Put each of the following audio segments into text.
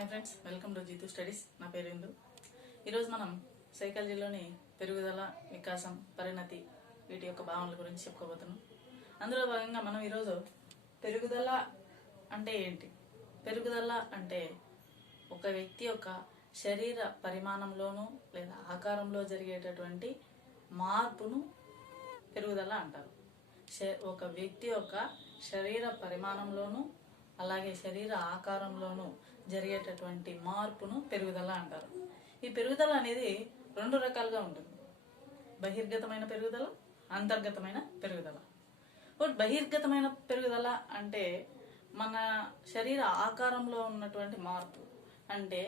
Hi friends, welcome to Jeethu studies. నా పేరు ఇందు. ఈరోజు మనం సైకాలజీలోని పెరుగుదల, వికాసం, పరిణతి వీటి యొక్క భావనల గురించి చెప్పుకోబోతున్నాం. అందులో భాగంగా మనం ఈరోజు పెరుగుదల అంటే ఏంటి, పెరుగుదల అంటే ఒక వ్యక్తి యొక్క శరీర పరిమాణంలోనూ లేదా ఆకారంలో జరిగేటటువంటి మార్పును పెరుగుదల అంటారు. ఒక వ్యక్తి యొక్క శరీర పరిమాణంలోనూ అలాగే శరీర ఆకారంలోనూ జరిగేటటువంటి మార్పును పెరుగుదల అంటారు. ఈ పెరుగుదల అనేది రెండు రకాలుగా ఉంటుంది: బహిర్గతమైన పెరుగుదల, అంతర్గతమైన పెరుగుదల. బహిర్గతమైన పెరుగుదల అంటే మన శరీర ఆకారంలో ఉన్నటువంటి మార్పు. అంటే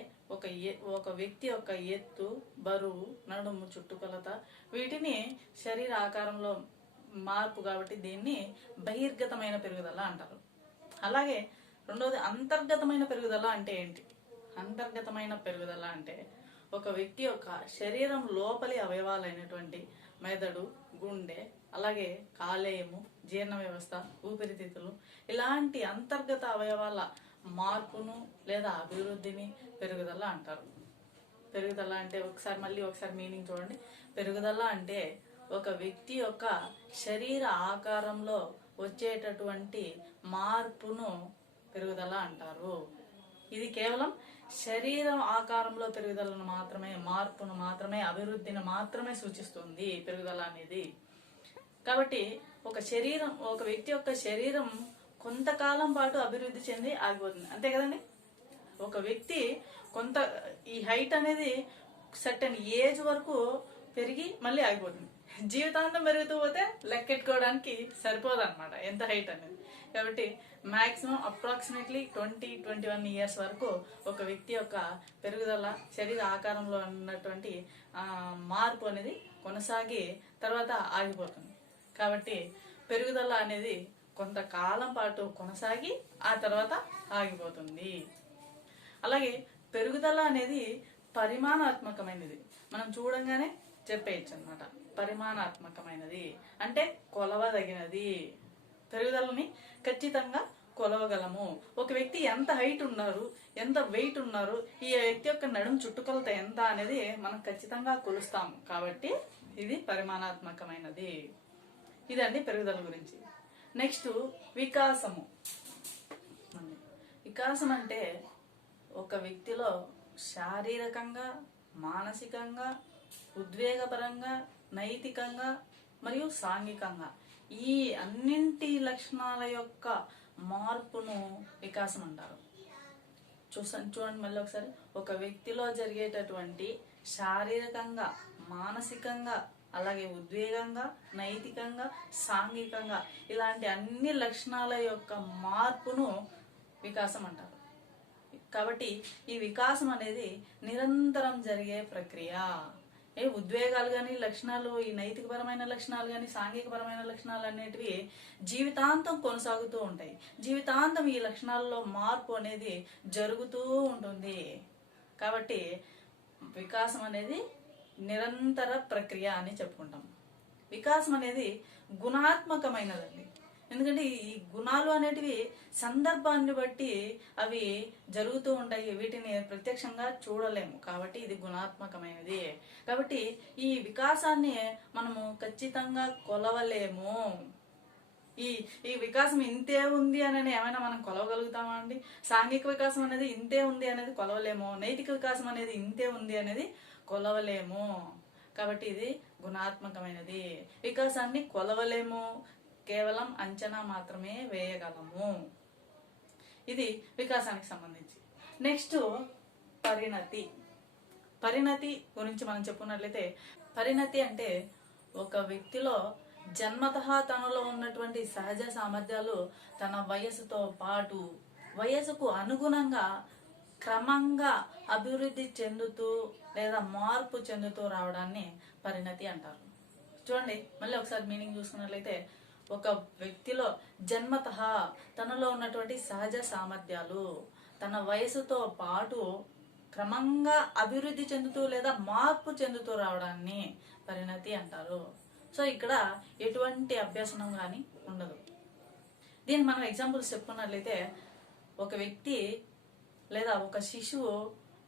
ఒక వ్యక్తి యొక్క ఎత్తు, బరువు, నడుము, చుట్టుకొలత వీటిని శరీర ఆకారంలో మార్పు, కాబట్టి దీన్ని బహిర్గతమైన పెరుగుదల అంటారు. అలాగే రెండవది అంతర్గతమైన పెరుగుదల అంటే ఏంటి? అంతర్గతమైన పెరుగుదల అంటే ఒక వ్యక్తి యొక్క శరీరం లోపలి అవయవాలైనటువంటి మెదడు, గుండె, అలాగే కాలేయము, జీర్ణ వ్యవస్థ, ఊపిరితిత్తులు ఇలాంటి అంతర్గత అవయవాల మార్పును లేదా అభివృద్ధిని పెరుగుదల అంటారు. పెరుగుదల అంటే ఒకసారి మీనింగ్ చూడండి. పెరుగుదల అంటే ఒక వ్యక్తి యొక్క శరీర ఆకారంలో వచ్చేటటువంటి మార్పును పెరుగుదల అంటారు. ఇది కేవలం శరీరం ఆకారంలో పెరుగుదలను మాత్రమే, మార్పును మాత్రమే, అభివృద్ధిని మాత్రమే సూచిస్తుంది పెరుగుదల అనేది. కాబట్టి ఒక వ్యక్తి యొక్క శరీరం కొంతకాలం పాటు అభివృద్ధి చెంది ఆగిపోతుంది, అంతే కదండి. ఒక వ్యక్తి ఈ హైట్ అనేది సర్టెన్ ఏజ్ వరకు పెరిగి మళ్ళీ ఆగిపోతుంది. జీవితాంతం పెరుగుతూ పోతే లెక్కెట్టుకోవడానికి సరిపోదు అనమాట ఎంత హైట్ అనేది. కాబట్టి మాక్సిమం అప్రాక్సిమేట్లీ 20-21 ఇయర్స్ వరకు ఒక వ్యక్తి యొక్క పెరుగుదల, శరీర ఆకారంలో ఉన్నటువంటి మార్పు అనేది కొనసాగి తర్వాత ఆగిపోతుంది. కాబట్టి పెరుగుదల అనేది కొంతకాలం పాటు కొనసాగి ఆ తర్వాత ఆగిపోతుంది. అలాగే పెరుగుదల అనేది పరిమాణాత్మకమైనది. మనం చూడంగానే చెప్పేయచ్చు అనమాట. పరిమాణాత్మకమైనది అంటే కొలవదగినది. పెరుగుదలని ఖచ్చితంగా కొలవగలము. ఒక వ్యక్తి ఎంత హైట్ ఉన్నారు, ఎంత వెయిట్ ఉన్నారు, ఈ వ్యక్తి యొక్క నడుము చుట్టుకొలత ఎంత అనేది మనం ఖచ్చితంగా కొలుస్తాము. కాబట్టి ఇది పరిమాణాత్మకమైనది. ఇదండి పెరుగుదల గురించి. నెక్స్ట్ వికాసము. వికాసం అంటే ఒక వ్యక్తిలో శారీరకంగా, మానసికంగా, ఉద్వేగపరంగా, నైతికంగా మరియు సాంఘికంగా ఈ అన్నింటి లక్షణాల యొక్క మార్పును వికాసం అంటారు. చూడండి మళ్ళీ ఒకసారి. ఒక వ్యక్తిలో జరిగేటటువంటి శారీరకంగా, మానసికంగా, అలాగే ఉద్వేగంగా, నైతికంగా, సాంఘికంగా ఇలాంటి అన్ని లక్షణాల యొక్క మార్పును వికాసం అంటారు. కాబట్టి ఈ వికాసం అనేది నిరంతరం జరిగే ప్రక్రియ. ఉద్వేగాలు కానీ, లక్షణాలు, ఈ నైతికపరమైన లక్షణాలు కానీ, సాంఘికపరమైన లక్షణాలు అనేటివి జీవితాంతం కొనసాగుతూ ఉంటాయి. జీవితాంతం ఈ లక్షణాలలో మార్పు అనేది జరుగుతూ ఉంటుంది. కాబట్టి వికాసం అనేది నిరంతర ప్రక్రియ అని చెప్పుకుంటాం. వికాసం అనేది గుణాత్మకమైనదండి. ఎందుకంటే ఈ గుణాలు అనేటివి సందర్భాన్ని బట్టి అవి జరుగుతూ ఉంటాయి. వీటిని ప్రత్యక్షంగా చూడలేము. కాబట్టి ఇది గుణాత్మకమైనది. కాబట్టి ఈ వికాసాన్ని మనము ఖచ్చితంగా కొలవలేము. ఈ వికాసం ఇంతే ఉంది అని ఏమైనా మనం కొలవగలుగుతామా అండి? సాంఘిక వికాసం అనేది ఇంతే ఉంది అనేది కొలవలేము. నైతిక వికాసం అనేది ఇంతే ఉంది అనేది కొలవలేము. కాబట్టి ఇది గుణాత్మకమైనది. వికాసాన్ని కొలవలేము, కేవలం అంచనా మాత్రమే వేయగలము. ఇది వికాసానికి సంబంధించి. నెక్స్ట్ పరిణతి. పరిణతి గురించి మనం చెప్పుకున్నట్లయితే, పరిణతి అంటే ఒక వ్యక్తిలో జన్మతః తనలో ఉన్నటువంటి సహజ సామర్థ్యాలు తన వయసుతో పాటు, వయసుకు అనుగుణంగా క్రమంగా అభివృద్ధి చెందుతూ లేదా మార్పు చెందుతూ రావడాన్ని పరిణతి అంటారు. చూడండి మళ్ళీ ఒకసారి మీనింగ్ చూసుకున్నట్లయితే, ఒక వ్యక్తిలో జన్మతః తనలో ఉన్నటువంటి సహజ సామర్థ్యాలు తన వయసుతో పాటు క్రమంగా అభివృద్ధి చెందుతూ లేదా మార్పు చెందుతూ రావడాన్ని పరిణతి అంటారు. సో ఇక్కడ ఎటువంటి అభ్యసనం కానీ ఉండదు. దీన్ని మనం ఎగ్జాంపుల్స్ చెప్పుకున్నట్లయితే, ఒక వ్యక్తి లేదా ఒక శిశువు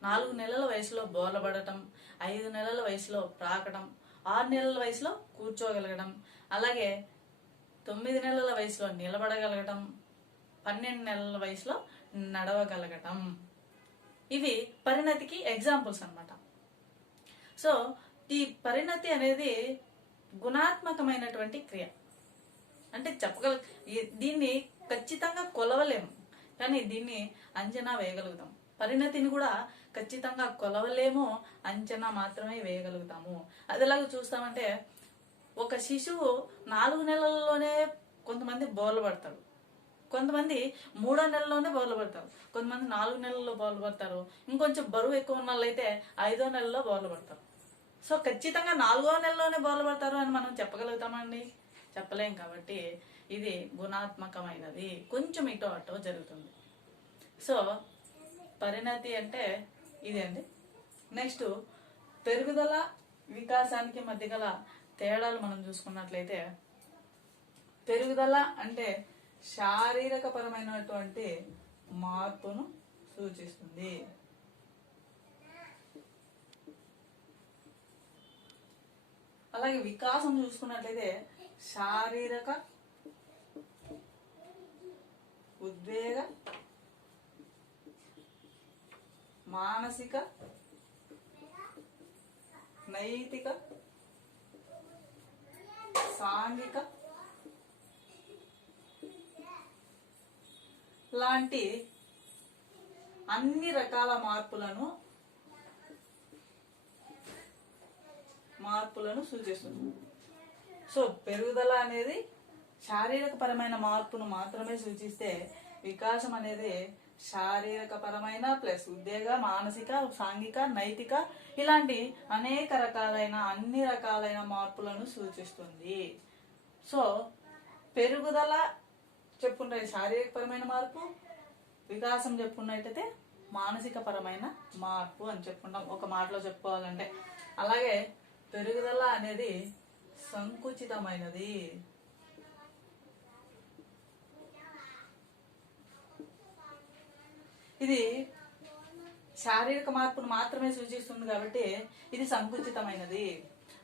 4 నెలల వయసులో బోర్లబడటం, 5 నెలల వయసులో ప్రాకడం, 6 నెలల వయసులో కూర్చోగలగడం, అలాగే 9 నెలల వయసులో నిలబడగలగటం, 12 నెలల వయసులో నడవగలగటం. ఇవి పరిణతికి ఎగ్జాంపుల్స్ అన్నమాట. సో ఈ పరిణతి అనేది గుణాత్మకమైనటువంటి క్రియ. అంటే దీన్ని ఖచ్చితంగా కొలవలేము, కానీ దీన్ని అంచనా వేయగలుగుతాం. పరిణతిని కూడా ఖచ్చితంగా కొలవలేము, అంచనా మాత్రమే వేయగలుగుతాము. అదేలాగా చూస్తామంటే ఒక శిశువు 4 నెలల్లోనే కొంతమంది బోర్లు పడతారు, కొంతమంది 3వ నెలలోనే బోర్లు పడతారు, కొంతమంది 4 నెలల్లో బోర్లు పడతారు, ఇంకొంచెం బరువు ఎక్కువ ఉన్న వాళ్ళైతే 5వ నెలలో బోర్లు పడతారు. సో ఖచ్చితంగా 4వ నెలలోనే బోర్లు పడతారు అని మనం చెప్పగలుగుతామండి? చెప్పలేం. కాబట్టి ఇది గుణాత్మకమైనది, కొంచెం ఇటో అటో జరుగుతుంది. సో పరిణతి అంటే ఇది అండి. నెక్స్ట్ పెరుగుదల వికాసానికి మధ్య గల తేడాలు మనం చూసుకున్నట్లయితే, పెరుగుదల అంటే శారీరక పరమైనటువంటి మార్పును సూచిస్తుంది. అలాగే వికాసం చూసుకున్నట్లయితే శారీరక, ఉద్వేగ, మానసిక, నైతిక, సాంఘిక లాంటి అన్ని రకాల మార్పులను సూచిస్తుంది. సో పెరుగుదల అనేది శారీరక పరమైన మార్పును మాత్రమే సూచిస్తే, వికాసం అనేది శారీరక పరమైన ప్లస్ ఉద్వేగ, మానసిక, సాంఘిక, నైతిక ఇలాంటి అనేక రకాలైన అన్ని రకాలైన మార్పులను సూచిస్తుంది. సో పెరుగుదల చెప్పుకుంటే శారీరక పరమైన మార్పు, వికాసం చెప్పుకున్నట్టయితే మానసిక పరమైన మార్పు అని చెప్పుకుంటాం ఒక మాటలో చెప్పుకోవాలంటే. అలాగే పెరుగుదల అనేది సంకుచితమైనది. ఇది శారీరక మార్పును మాత్రమే సూచిస్తుంది కాబట్టి ఇది సంకుచితమైనది.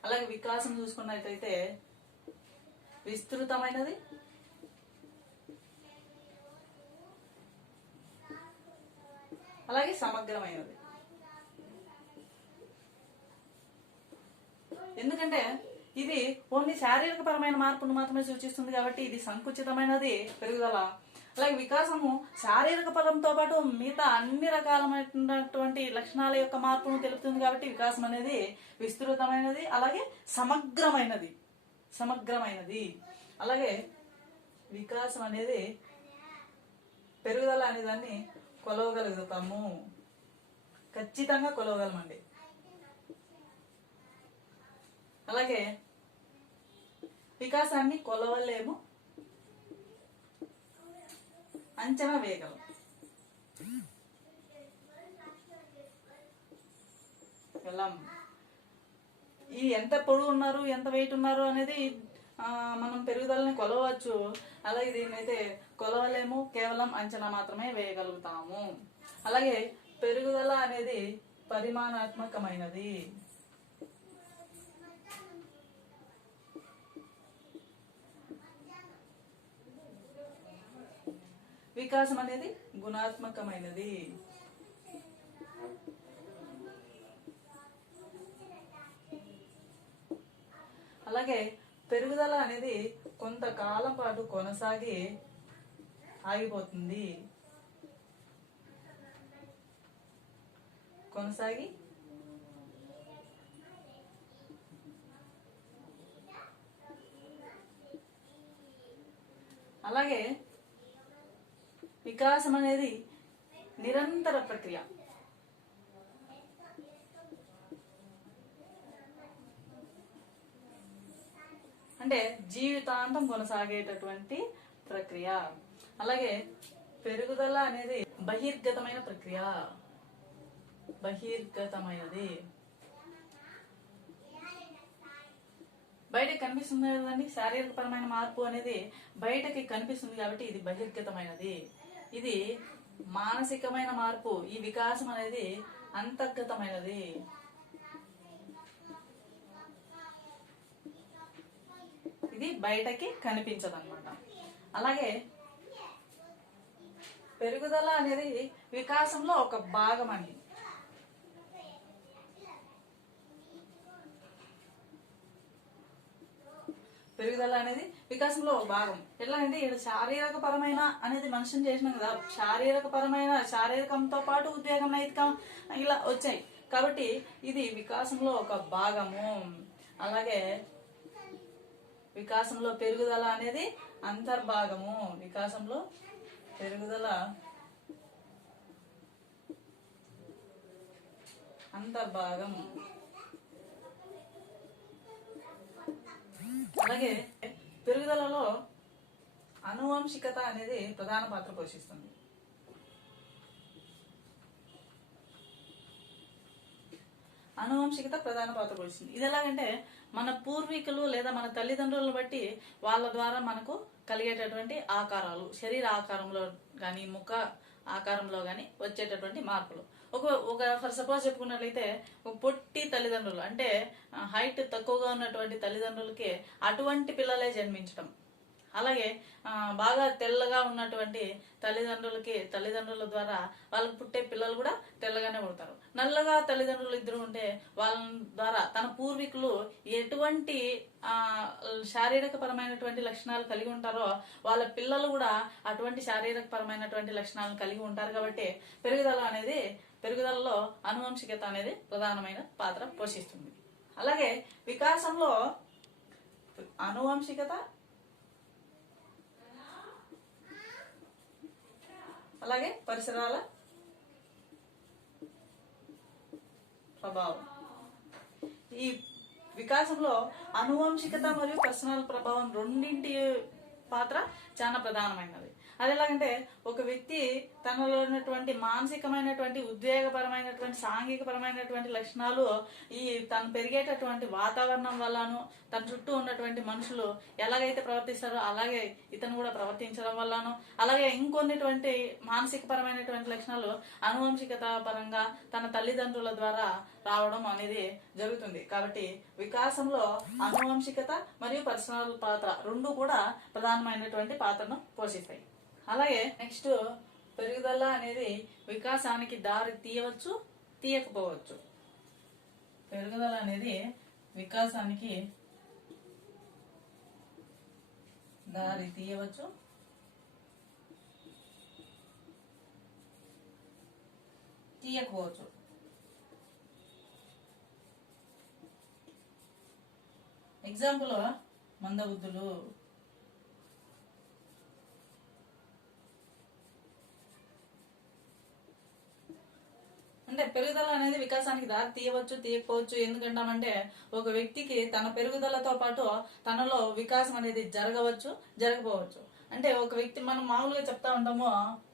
అలాగే వికాసం చూసుకున్నట్లయితే విస్తృతమైనది, అలాగే సమగ్రమైనది. ఎందుకంటే ఇది ఓన్లీ శారీరక పరమైన మార్పును మాత్రమే సూచిస్తుంది కాబట్టి ఇది సంకుచితమైనది పెరుగుదల. అలాగే వికాసము శారీరక పరంతో పాటు మిగతా అన్ని రకాలైనటువంటి లక్షణాల యొక్క మార్పును తెలుపుతుంది కాబట్టి వికాసం అనేది విస్తృతమైనది, అలాగే సమగ్రమైనది. అలాగే వికాసం అనేది పెరుగుదల అనే దాన్ని కొలవగలుగుతాము, ఖచ్చితంగా కొలవగలమండి. అలాగే వికాసాన్ని కొలవలేము, అంచనా వేయగలం. ఈ ఎంత పొడవు ఉన్నారు, ఎంత వెయిట్ ఉన్నారు అనేది మనం పెరుగుదలని కొలవచ్చు. అలాగే దీన్ని అయితే కొలవలేము, కేవలం అంచనా మాత్రమే వేయగలుగుతాము. అలాగే పెరుగుదల అనేది పరిమాణాత్మకమైనది. వికాసం అనేది గుణాత్మకమైనది. అలాగే పెరుగుదల అనేది కొంతకాలం పాటు కొనసాగి ఆగిపోతుంది, అలాగే వికాసం అనేది నిరంతర ప్రక్రియ. అంటే జీవితాంతం కొనసాగేటటువంటి ప్రక్రియ. అలాగే పెరుగుదల అనేది బహిర్గతమైన ప్రక్రియ, బహిర్గతమైనది. బయటకి కనిపిస్తుంది కదండి, శారీరక పరమైన మార్పు అనేది బయటకి కనిపిస్తుంది కాబట్టి ఇది బహిర్గతమైనది. ఇది మానసికమైన మార్పు. ఈ వికాసం అనేది అంతర్గతమైనది. ఇది బయటకి కనిపించదన్నమాట. అలాగే పెరుగుదల అనేది వికాసంలో ఒక భాగం అని. పెరుగుదల అనేది వికాసంలో ఒక భాగం. ఎట్లా అంటే ఇక్కడ శారీరక పరమైన అనేది మనిషిని చేసినాం కదా, శారీరకంతో పాటు ఉద్వేగం, నైతికం ఇలా వచ్చాయి కాబట్టి ఇది వికాసంలో ఒక భాగము. అలాగే వికాసంలో పెరుగుదల అనేది అంతర్భాగము. వికాసంలో పెరుగుదల అంతర్భాగం. అలాగే పెరుగుదలలో అనువంశికత అనేది ప్రధాన పాత్ర పోషిస్తుంది. అనువంశికత ప్రధాన పాత్ర పోషిస్తుంది. ఇది ఎలాగంటే మన పూర్వీకులు లేదా మన తల్లిదండ్రులను బట్టి వాళ్ళ ద్వారా మనకు కలిగేటటువంటి ఆకారాలు, శరీర ఆకారంలో గాని ముఖ ఆకారంలో గాని వచ్చేటటువంటి మార్పులు. ఒక ఫర్ సపోజ్ చెప్పుకున్నట్లయితే ఒక పొట్టి తల్లిదండ్రులు అంటే హైట్ తక్కువగా ఉన్నటువంటి తల్లిదండ్రులకి అటువంటి పిల్లలే జన్మించడం. అలాగే బాగా తెల్లగా ఉన్నటువంటి తల్లిదండ్రుల ద్వారా వాళ్ళకి పుట్టే పిల్లలు కూడా తెల్లగానే పుడతారు. నల్లగా తల్లిదండ్రులు ఇద్దరు ఉంటే వాళ్ళ ద్వారా తన పూర్వీకులు ఎటువంటి శారీరక పరమైనటువంటి లక్షణాలు కలిగి ఉంటారో వాళ్ళ పిల్లలు కూడా అటువంటి శారీరక పరమైనటువంటి లక్షణాలను కలిగి ఉంటారు. కాబట్టి పెరుగుదలలో అనువంశికత అనేది ప్రధానమైన పాత్ర పోషిస్తుంది. అలాగే వికాసంలో అనువంశికత అలాగే పరిసరాల ప్రభావం. ఈ వికాసంలో అనువంశికత మరియు పరిసరాల ప్రభావం రెండింటి పాత్ర చాలా ప్రధానమైనది. అది ఎలాగంటే ఒక వ్యక్తి తనలో ఉన్నటువంటి మానసికమైనటువంటి, ఉద్వేగపరమైనటువంటి, సాంఘికపరమైనటువంటి లక్షణాలు తను పెరిగేటటువంటి వాతావరణం వల్లను, తన చుట్టూ ఉన్నటువంటి మనుషులు ఎలాగైతే ప్రవర్తిస్తారో అలాగే ఇతను కూడా ప్రవర్తించడం వల్లను, అలాగే ఇంకొన్నిటువంటి మానసిక పరమైనటువంటి లక్షణాలు అనువంశికత పరంగా తన తల్లిదండ్రుల ద్వారా రావడం అనేది జరుగుతుంది. కాబట్టి వికాసంలో అనువంశికత మరియు పర్సనల్ పాత్ర రెండు కూడా ప్రధానమైనటువంటి పాత్రను పోషిస్తాయి. అలాగే నెక్స్ట్ పెరుగుదల అనేది వికాసానికి దారి తీయవచ్చు, తీయకపోవచ్చు. పెరుగుదల అనేది వికాసానికి దారి తీయవచ్చు, తీయకపోవచ్చు. ఎగ్జాంపుల్ మందబుద్ధులు. అంటే పెరుగుదల అనేది వికాసానికి దారి తీయవచ్చు, తీయకపోవచ్చు. ఎందుకంటామంటే ఒక వ్యక్తికి తన పెరుగుదలతో పాటు తనలో వికాసం అనేది జరగవచ్చు, జరగకపోవచ్చు. అంటే ఒక వ్యక్తి మనం మామూలుగా చెప్తా ఉంటాము,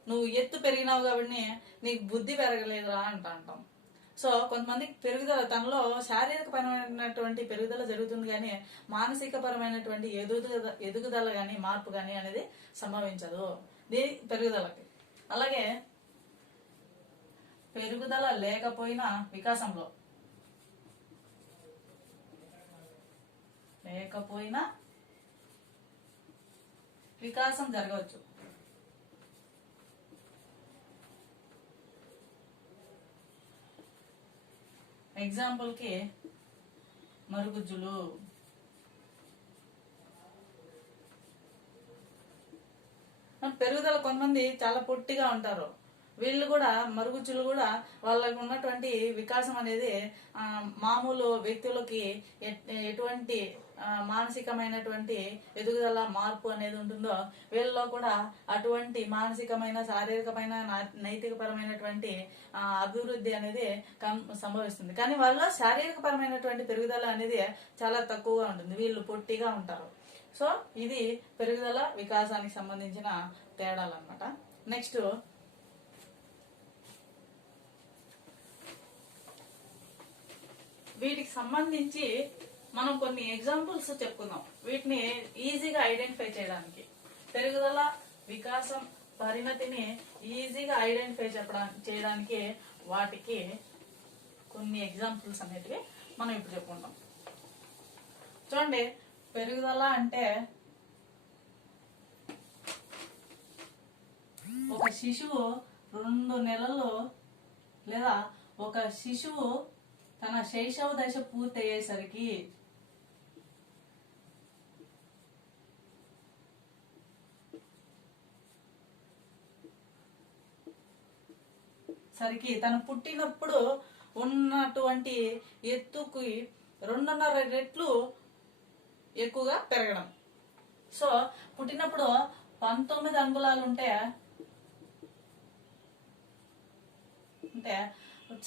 నువ్వు ఎత్తు పెరిగినావు కాబట్టి నీకు బుద్ధి పెరగలేదురా అంటాం. సో కొంతమందికి పెరుగుదల, తనలో శారీరక పరమైనటువంటి పెరుగుదల జరుగుతుంది కానీ మానసిక పరమైనటువంటి ఎదుగుదల గాని మార్పు గాని అనేది సంభవించదు దీని పెరుగుదలకి. అలాగే పెరుగుదల లేకపోయినా వికాసం జరగవచ్చు. ఎగ్జాంపుల్ కి మరుగుజ్జులు. పెరుగుదల కొంతమంది చాలా పొట్టిగా ఉంటారు, వీళ్ళు కూడా మరుగుజ్జులు కూడా వాళ్ళకు ఉన్నటువంటి వికాసం అనేది మామూలు వ్యక్తులకి ఎటువంటి మానసికమైనటువంటి ఎదుగుదల మార్పు అనేది ఉంటుందో వీళ్ళలో కూడా అటువంటి మానసికమైన, శారీరకమైన, నైతికపరమైనటువంటి అభివృద్ధి అనేది సంభవిస్తుంది. కానీ వాళ్ళలో శారీరక పరమైనటువంటి పెరుగుదల అనేది చాలా తక్కువగా ఉంటుంది, వీళ్ళు పొట్టిగా ఉంటారు. సో ఇది పెరుగుదల వికాసానికి సంబంధించిన తేడాలు అన్నమాట. నెక్స్ట్ వీటికి సంబంధించి మనం కొన్ని ఎగ్జాంపుల్స్ చెప్పుకుందాం, వీటిని ఈజీగా ఐడెంటిఫై చేయడానికి. పెరుగుదల, వికాసం, పరిణతిని ఈజీగా ఐడెంటిఫై చేయడానికి వాటికి కొన్ని ఎగ్జాంపుల్స్ అనేటివి మనం ఇప్పుడు చెప్పుకుంటాం. చూడండి, పెరుగుదల అంటే ఒక శిశువు 2 నెలలు లేదా ఒక శిశువు తన శైశవ దశ పూర్తయ్యేసరికి తను పుట్టినప్పుడు ఉన్నటువంటి ఎత్తుకి 2.5 రెట్లు ఎక్కువగా పెరగడం. సో పుట్టినప్పుడు 19 అంగుళాలు ఉంటే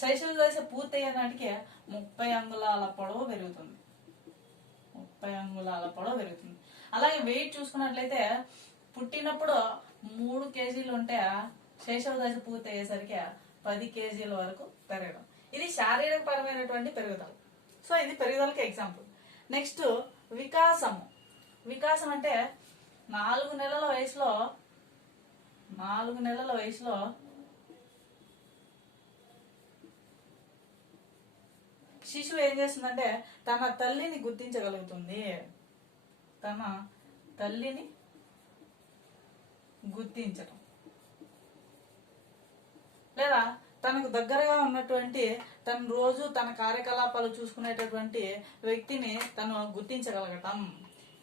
శైశవ దశ పూర్తయ్యే నాటికి 30 అంగుళాల పొడవు పెరుగుతుంది. 30 అంగుళాల పొడవు పెరుగుతుంది. అలాగే వెయిట్ చూసుకున్నట్లయితే పుట్టినప్పుడు 3 కేజీలు ఉంటే శైశవ దశ పూర్తయ్యేసరికి 10 కేజీల వరకు పెరగడం. ఇది శారీరక పరమైనటువంటి పెరుగుదల. సో ఇది పెరుగుదలకి ఎగ్జాంపుల్. నెక్స్ట్ వికాసము. వికాసం అంటే 4 నెలల వయసులో శిశువు ఏం చేస్తుందంటే తన తల్లిని గుర్తించగలుగుతుంది. తన తల్లిని గుర్తించటం లేదా తనకు దగ్గరగా ఉన్నటువంటి తను రోజు తన కార్యకలాపాలు చూసుకునేటటువంటి వ్యక్తిని తను గుర్తించగలగటం.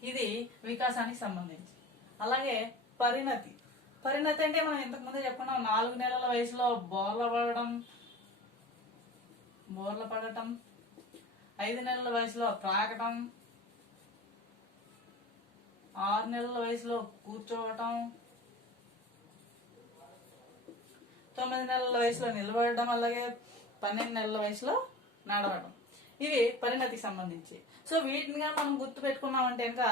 ఇది వికాసానికి సంబంధించి. అలాగే పరిణతి. పరిణతి అంటే మనం ఇంతకుముందే చెప్పుకున్నాం, 4 నెలల వయసులో బోర్ల పడటం, 5 నెలల వయసులో త్రాగటం, 6 నెలల వయసులో కూర్చోవటం, 9 నెలల వయసులో నిలబడడం, అలాగే 12 నెలల వయసులో నడవడం. ఇవి పరిణతికి సంబంధించి. సో వీటిని మనం గుర్తు పెట్టుకున్నామంటే ఇంకా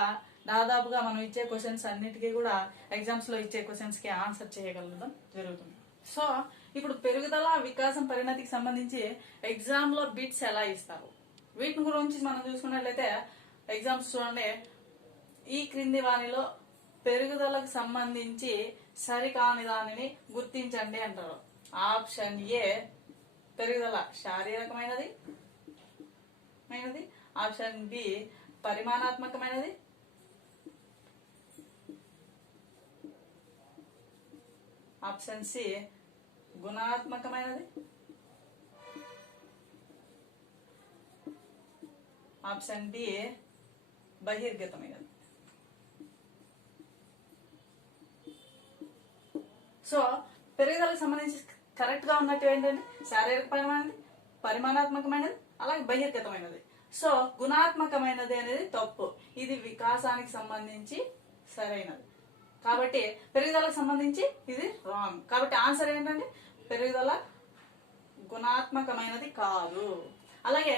దాదాపుగా మనం ఇచ్చే క్వశ్చన్స్ అన్నిటికీ కూడా ఎగ్జామ్స్ లో ఇచ్చే క్వశ్చన్స్ కి ఆన్సర్ చేయగలగడం జరుగుతుంది. సో ఇప్పుడు పెరుగుదల, వికాసం, పరిణతికి సంబంధించి ఎగ్జామ్ లో బిట్స్ ఎలా ఇస్తారు వీటిని గురించి మనం చూసుకున్నట్లయితే ఎగ్జామ్స్ చూడండి. ఈ క్రింది వానిలో పెరుగుదలకు సంబంధించి సరికాని దానిని గుర్తించండి అంటారు. ఆప్షన్ ఏ పెరుగుదల శారీరకమైనది, ఆప్షన్ బి పరిమాణాత్మకమైనది, ఆప్షన్ సి గుణాత్మకమైనది, ఆప్షన్ డి బహిర్గతమైనది. సో పెరుగుదలకు సంబంధించి కరెక్ట్ గా ఉన్నట్టు ఏంటంటే శారీరకపరమైనది, పరిమాణాత్మకమైనది, అలాగే బహిర్గతమైనది. సో గుణాత్మకమైనది అనేది తప్పు. ఇది వికాసానికి సంబంధించి సరైనది. కాబట్టి పెరుగుదలకు సంబంధించి ఇది రాంగ్. కాబట్టి ఆన్సర్ ఏంటంటే పెరుగుదల గుణాత్మకమైనది కాదు. అలాగే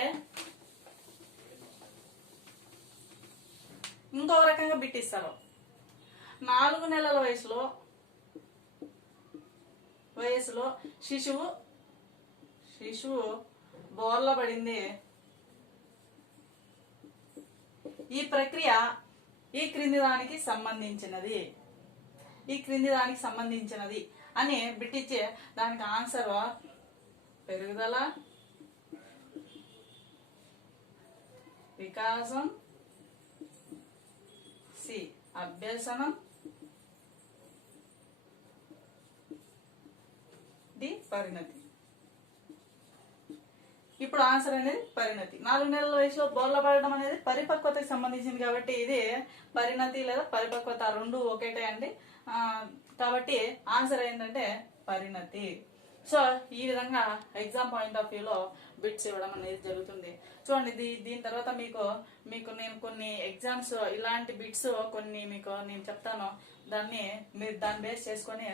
ఇంకో రకంగా బిట్టిస్తారు. 4 నెలల వయసులో శిశువు బోర్ల పడింది. ఈ ప్రక్రియ ఈ క్రింది దానికి సంబంధించినది అని బిట్టిచ్చే దానికి ఆన్సర్ పెరుగుదల, వికాసం, సి అభ్యసనం, డి పరిణతి. ఇప్పుడు ఆన్సర్ అనేది పరిణతి. 4 నెలల వయసులో బోర్ల పడడం అనేది పరిపక్వతకి సంబంధించింది కాబట్టి ఇది పరిణతి లేదా పరిపక్వత రెండు ఒకటే అండి. కాబట్టి ఆన్సర్ ఏంటంటే పరిణతి. సో ఈ విధంగా ఎగ్జామ్ పాయింట్ ఆఫ్ వ్యూలో బిట్స్ ఇవ్వడం అనేది జరుగుతుంది. చూడండి, దీని తర్వాత మీకు నేను కొన్ని ఎగ్జామ్స్ ఇలాంటి బిట్స్ కొన్ని మీకు నేను చెప్తాను. మీరు దాన్ని బేస్ చేసుకొని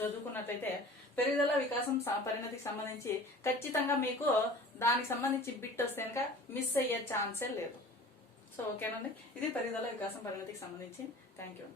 చదువుకున్నట్లయితే పెరుగుదల, వికాసం, పరిణతికి సంబంధించి ఖచ్చితంగా మీకు దానికి సంబంధించి బిట్ వస్తే కనుక మిస్ అయ్యే ఛాన్సే లేదు. సో ఓకేనండి, ఇది పెరుగుదల, వికాసం, పరిణతికి సంబంధించి. Thank you.